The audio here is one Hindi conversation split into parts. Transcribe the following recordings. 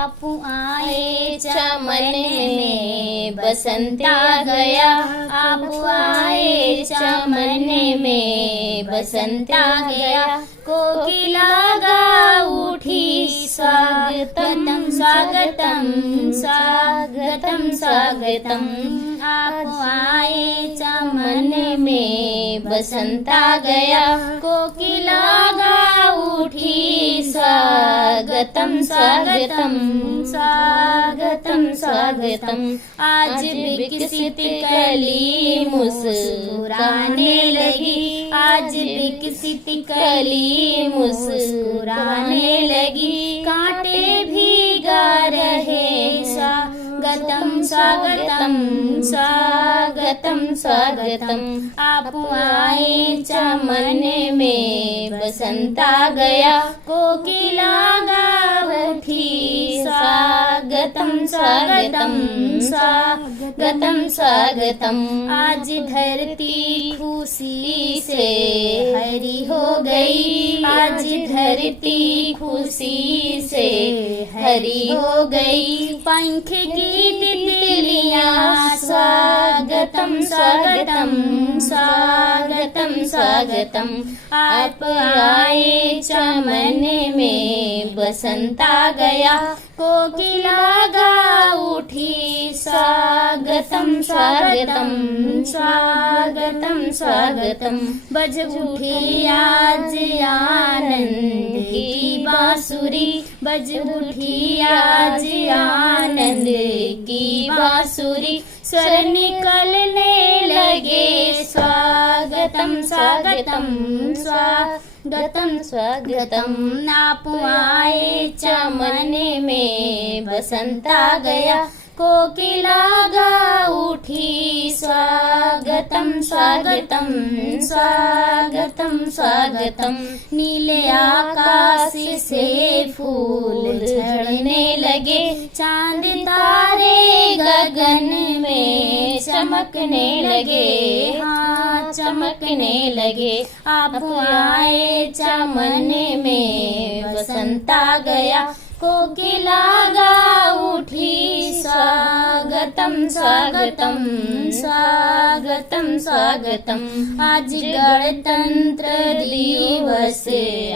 बापू आए चमन में बसंत आ गया। बापू आए चमन में बसंत आ गया। कोकिला गा उठी स्वागतम स्वागतम स्वागतम स्वागतम। आप आए चमन में बसंत आ गया। कोकिला गा उठी स्वागतम स्वागतम स्वागतम स्वागतम। आज विकसित कली मुस्कुराने लगी। आज विकसित कली मुस्कुराने लगी। कांटे भी गा रहे स्वागतम स्वागतम स्वागतम स्वागतम। आप आए चमन में बसंत आ गया। कोकिला गा उठी स्वागतम स्वागतम स्वागतम स्वागतम। आज धरती खुशी से हरी हो गई। आज धरती खुशी से हरी हो गई। पंख की तितलियां स्वागतम स्वागतम स्वागतम स्वागतम। आप आए चमन में बसंत आ गया। कोकिला गा उठी स्वागतम स्वागतम स्वागतम स्वागतम। बज उठी आज आनंद की बांसुरी। बज उठी आज आनंद की बांसुरी। स्वर निकलने लगे स्वागतम स्वागतम स्वागतम स्वागतम। आप आए चमन में बसंत आ गया। कोकिला गा उठी स्वागतम स्वागतम स्वागतम स्वागतम। नीले आकाश से फूल झड़ने लगे। चांद तारे गगन में चमकने लगे। हाँ चमकने लगे। आप आए चमन में बसंत आ गया। कोकिला गा उठी स्वागतम स्वागतम स्वागतम स्वागतम। आज गणतंत्र दिवस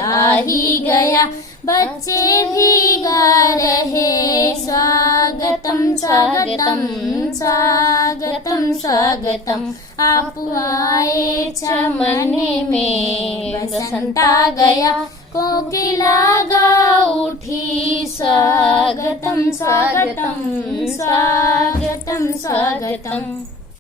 आ ही गया। बच्चे भी गा रहे स्वागतम स्वागतम स्वागतम स्वागतम। आप आए चमन में बसंत आ गया। कोकिला गा उठी स्वागतम स्वागतम स्वागतम स्वागतम।